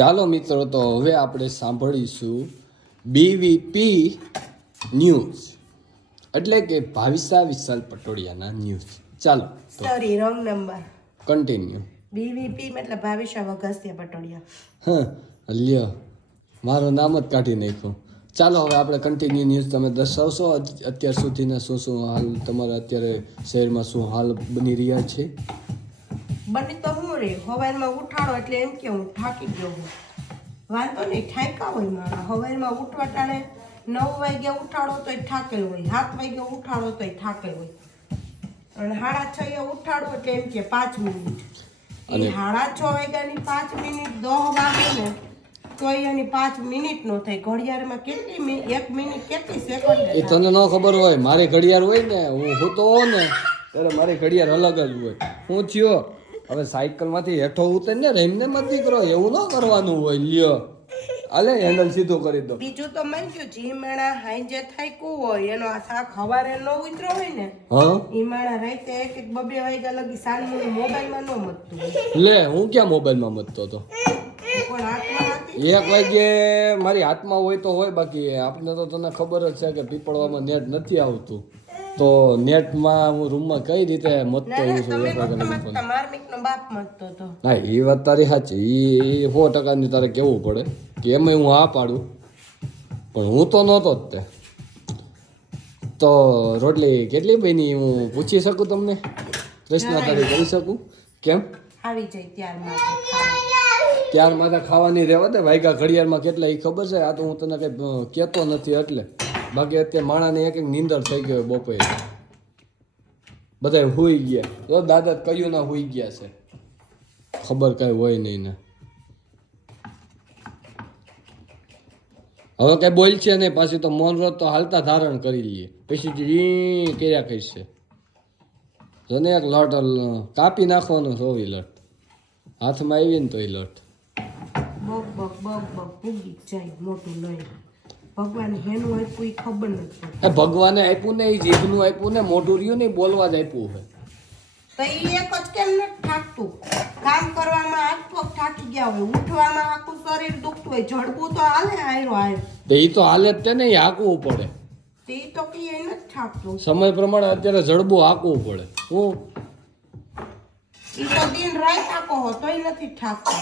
ચાલો મિત્રો, તો હવે આપણે સાંભળીશું બીવીપી ન્યૂઝ, એટલે કે ભાવિસા વિશાલ પટોડિયાના ન્યૂઝ. ચાલો સોરી, રોંગ નંબર. કન્ટિન્યુ. બીવીપી મતલબ ભાવિશા વઘાસિયા પટોડિયા. હા, લ્યો, મારું નામ જ કાઢી નાખ્યું. ચાલો હવે આપણે કન્ટિન્યુ ન્યૂઝ તમે દર્શાવશો અત્યાર સુધીના શું હાલ તમારા અત્યારે શહેરમાં શું હાલ બની રહ્યા છે. બની તો હું રે હવારમાં ઉઠાડો એટલે એમ કે હું થાકી ગયો હું. વાંધો નહીં, ઠાયકા હોય મારા. હવારમાં ઉઠવા ટાણે 9 વાગ્યા ઉઠાડો તોય થાકેલ હોય, 7 વાગ્યા ઉઠાડો તોય થાકેલ હોય, અને 6:30 ઉઠાડો એટલે એમ કે 5 મિનિટ. એ 6:30 વાગ્યાની 5 મિનિટ 10 વાગે ને તોય એની 5 મિનિટ નો થાય. ઘડિયાળમાં કેટલી 1 મિનિટ કેટલી સેકન્ડ? એ તને ન ખબર હોય. મારી ઘડિયાળ હોય ને, હું હોતો હોઉં ને ત્યારે મારી ઘડિયાળ અલગ જ હોય. હું થયો હવે સાયકલમાંથી હેઠો ઉતર ને રહીને મત દીકરો, એવું ન કરવાનું હોય. લ્યો, અલે હેન્ડલ સીધું કરી દો. બીજું તો મન ગયું, જી માણા હાંજે થાક્યું હોય એનો આ શાક હવારે ન ઉતરો હોય ને, હા, ઈ માણા રાતે 1-2 વાગ્યા લગી સાંજનું મોબાઈલમાં ન મતતું હોય. લે, હું ક્યાં મોબાઈલમાં મતતો હતો? પણ હાથમાં હતી. 1 વાગ્યે મારી હાથમાં હોય તો હોય, બાકી આપણે તો તને ખબર જ છે કે પીપળવામાં નેટ નથી આવતું, તો નેટમાં હું રૂમમાં કઈ રીતે મતતો હોઉં છું. 1 વાગ્યાના માર્મિકનો બાપ મતતો હતો. હા, એ વાત તારી સાચી. એ 100% તારે કહેવું પડે કે એમાં હું હા પાડું, પણ હું તો નહોતો જ તે. તો રોટલી કેટલી બની હું પૂછી શકું તમને? પ્રશ્ન તારી કરી શકું? કેમ? આવી જાય ત્યાર માથે ખાવાની રહેવા દે. વાયગા ઘડિયાળમાં કેટલા એ ખબર છે? આ તો હું તને કંઈ કહેતો નથી એટલે. બાકી અત્યારે માણાને એક નીંદર થઈ ગયો બપોરે, બધા હુઈ ગયા. તો દાદા કયું ના હુઈ ગયા છે, ખબર કઈ હોય નહીં ને. હવે કઈ બોલ છે નહીં પાછી, તો મૌન વ્રત તો હાલતા ધારણ કરી લઈએ, પછી કર્યા કહીશે. જોને એક લટ કાપી નાખવાનો સોવી લટ હાથમાં આવી ને તો એ લટ બગ બગ બગ બગ પૂગી જાય મોટું લઈ. ભગવાન હેનું આપ્યું એ ખબર નથી. એ ભગવાને આપ્યું ને, એ જીભનું આપ્યું ને, મોઢું રહ્યું ને, બોલવા જ આપ્યું છે. તો એ એક જ કેમ નથી થાકતું? કામ કરવામાં હાથ પગ થાકી ગયા હોય, ઉઠવામાં આખું શરીર દુખતું હોય, જડબું તો હાલે આયરો આયરો. તો એ તો હાલે જ તે ને, એ હાંકવું પડે. તે તો કે એ નથી થાકતું. સમય પ્રમાણે અત્યારે જડબું હાંકવું પડે. હું એ તો દિન રાત આખો હો તોય નથી થાકતું.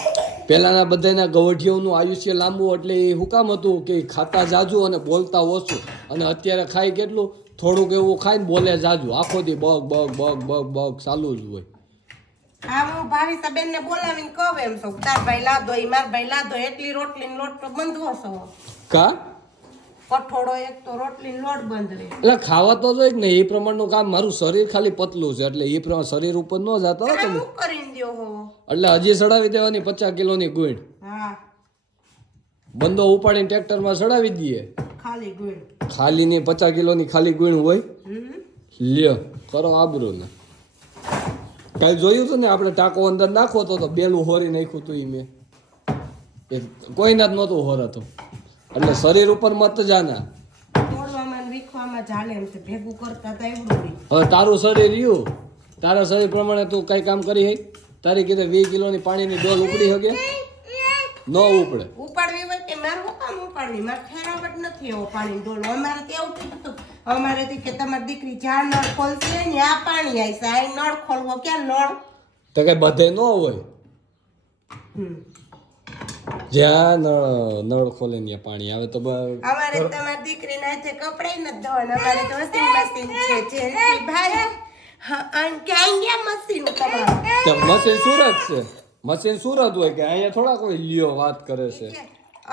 પહેલાના બધાના ગવઢિયાઓનું આયુષ્ય લાંબુ, એટલે એ શું કામ હતું કે ખાતા જાજુ અને બોલતા ઓછું. અને અત્યારે ખાય કેટલું, થોડુંક એવું ખાઈને બોલે જાજુ. આખો દી bug bug bug bug bug ચાલુ જ હોય. હા, હું ભાવિસા બેન ને બોલાવીને કહું એમ છું, તાર ભાઈ લાદો ઈ માર ભાઈ લાદો, એટલી રોટલી લોટ તો બંધવો છો. કા કઠોળો એક તો રોટલી લોટ બંધ રહે. એટલે ખાવા તો જોઈએ જ ને, એ પ્રમાણનું કામ. મારું શરીર ખાલી પતલું છે એટલે એ પ્રમાણે શરીર ઉપર ન જતો હો તમે. શું કરીને દ્યો હો? એટલે હજી ચડાવી દેવાની 50 કિલોની ગુણ. હા, બંદો ઉપાડીને ટ્રેક્ટરમાં ચડાવી દઈએ. ખાલી ગુણ. ખાલી ની 50 કિલોની ખાલી ગુણ હોય. લ્યો, કરો આબરૂ ને. કાલ જોયું હતું ને આપણે, ટાંકો અંદર નાખો તો બેલું હોરી નાખ્યું હતું. મેં કોઈના જ નહોતું હોરાતું. એટલે શરીર ઉપર મત જાના. તોડવામાં ને વીખવામાં ચાલે એમ છે, ભેગું કરતા તા એવડું બી. હવે તારું શરીર રહ્યું, તારા શરીર પ્રમાણે તું કઈ કામ કરી હે? તારી કીધે 20 કિલોની પાણીની ડોલ ઉપડી શકે? ન ઉપડે. ઉપાડવી હોય કે મારે હું કામ ઉપાડવી? મારે ફેરાવટ નથી એવો પાણી ડોલ. અમારે તો એવું કીધું હતું, અમારે થી કે તમારી દીકરી જ્યાં નળ ખોલશે ને આ પાણી આવશે, આ નળ ખોલવો ક્યાં નળ? તો કઈ બધે ન હોય. જ્યાં નળ ખોલે ત્યાં પાણી આવે તો અમારે તમારી દીકરી ના હાથે કપડાય નથી ધોવાના. અમારે તો વોશિંગ મશીન છે. જેન્ટ્રી ભાઈ હા, અને ક્યાં ગયા મશીન તમારું? મશીન સુરત છે. મશીન સુરત હોય કે અહીંયા થોડા કોઈ લ્યો વાત કરે છે.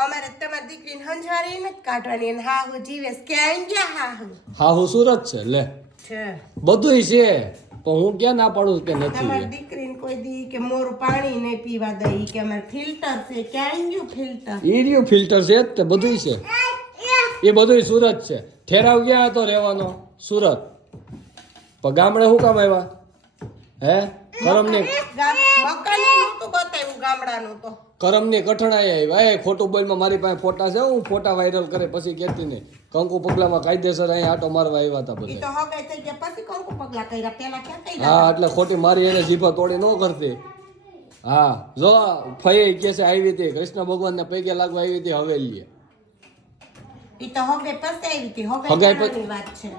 અમારે તમારી દીકરીને હંજારી નથી કાઢવાની, અને હા હું જીવેશ ક્યાં ગયા? હા, હું સુરત છે. લે, છે બધુંય છે, પણ હું ક્યાં ના પાડું કે તમારી નથી. દીકરીને કોઈ દી કે મોરું પાણી નહીં પીવા દે, ઈ કે અમારે ફિલ્ટર છે. ક્યાં ગયું ફિલ્ટર? એ રહ્યું ફિલ્ટર છે જ તે, બધુંય છે. એ બધુંય સુરત છે. ઠેરાવ ગયા હતો રહેવાનો સુરત, પણ ગામડે શું કામ આવ્યા? હે, કરમની મકાની નહોતું બતાવ્યું ગામડાનું તો. કરમની કઠણાઈ આવ્યા. એ ખોટું બોલમાં મારી પાસે ફોટા છે, હું ફોટા વાયરલ કરે પછી કહેતી નહીં. કંકુ પગલામાં કાયદેસર અહીંયા આટો મારવા આવ્યા હતા ઈ બધા. તો હગાઈ થઈ ગયા પછી કંકુ પગલા કર્યા, પેલા ક્યાં કર્યા? હા, એટલે ખોટી મારી એને જીભા તોડી ન કરતી. હા જો ફઈ કે છે આવી હતી કૃષ્ણ ભગવાન ને પૈકે લાગવા આવી હતી હવેલીએ. ઈ તો હગે પછી આવી હતી હગાઈ હગાઈ વાત છે.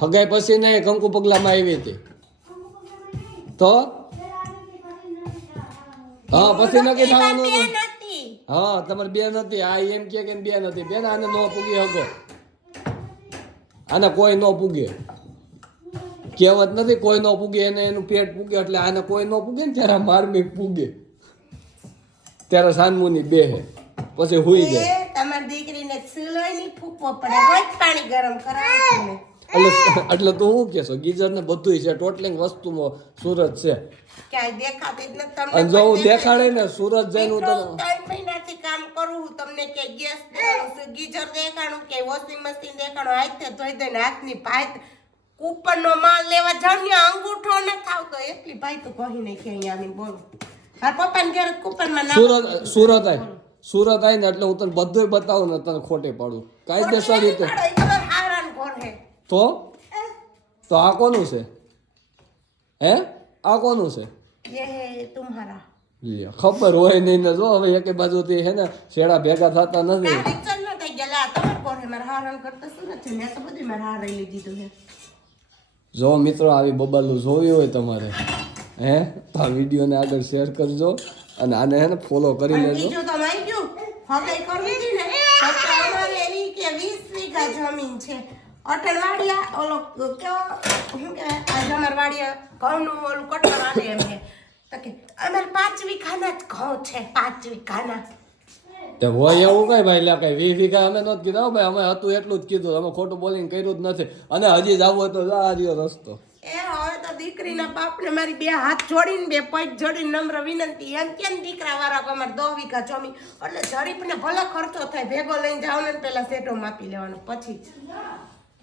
હગાઈ પછી ને કંકુ પગલામાં આવી હતી તો હા પછી નક્કી થવાનું હતું. નથી હા તમારે બેન હતી આ એમ કે બેન હતી બેન આને ન પૂગી હકો આને કોઈ ન પૂગે કહેવત નથી કોઈ ન પૂગે એને એનું પેટ પૂગે એટલે આને કોઈ ન પૂગે ને ત્યારે મારમી પૂગે ત્યારે સાનમુની બેહે પછી હુઈ જાય. એ તમારી દીકરીને સિલોય ની ફૂકવો પડે રોજ પાણી ગરમ કરાવે છે એટલે તું શું કહેશો ગીઝર ને બધું છે ટોટલિંગ વસ્તુમાં સુરત છે ક્યાંય દેખાતી જ નથી તમને. અને જો હું દેખાડે ને સુરત જઈને હું મિત્રો, તને 3 મહિનાથી કામ કરું હું તમને કે ગેસ દેખાડું છું, ગીઝર દેખાડું કે વોશિંગ મશીન દેખાડું હાથે ધોઈ દઈને હાથની ભાઈ કૂપનનો માલ લેવા જાવ ને અંગૂઠો ન થાવતો એટલી ભાઈ તો કહી નહીં કે અહીંયા આવીને બોલું મારા પપ્પાને ઘરે કૂપનમાં સુરત આવી ને એટલે હું તને બધું બતાવું ને તને ખોટે પાડું કાયદેસર રીતે. તો આ કોનું છે હે આ કોનું છે ये तुम्हारा લ્યો ખબર હોય નહીં ને જો હવે એક બાજુથી હે ને શેડા ભેગા થતા નથી. પિક્ચર ન થઈ ગયેલા તમાર કોરે મારા હારણ કરતા શું નથી મેં તો બધી મારા હારે લઈ દીધું છે. જો મિત્રો આવી બબાલું જોવી હોય તમારે હે તો આ વિડીયોને આગળ શેર કરજો અને આને હે ને ફોલો કરી અને લેજો. બીજું તો માઈ ગયું હગાઈ કરવી હતી ને તો અમારે એની કે 20 વીઘા જમીન છે અટણવાડિયા ઓલો કેવો શું કહેવાય આ જમરવાડિયા ઘઉંનું ઓલું કટર આલે એમ છે તો કે અમારે 5 વીઘાના જ ઘઉં છે 5 વીઘાના. તે હોય એવું કઈ ભાઈ લે કઈ 20 વીઘા અમે નથી કીધા હો ભાઈ અમે હતું એટલું જ કીધું અમે ખોટું બોલીને કર્યું જ નથી અને હજી જવું હોય તો આ રહ્યો રસ્તો. એ હવે તો દીકરીના બાપને મારી 2 હાથ જોડીને 2 પગ જોડીને નમ્ર વિનંતી એમ કેમ દીકરા વાળા અમારે 10 વીઘા જમી એટલે જરીપને ભલે ખર્ચો થાય ભેગો લઈને જાવ ને પેલા સેટો માપી લેવાનો પછી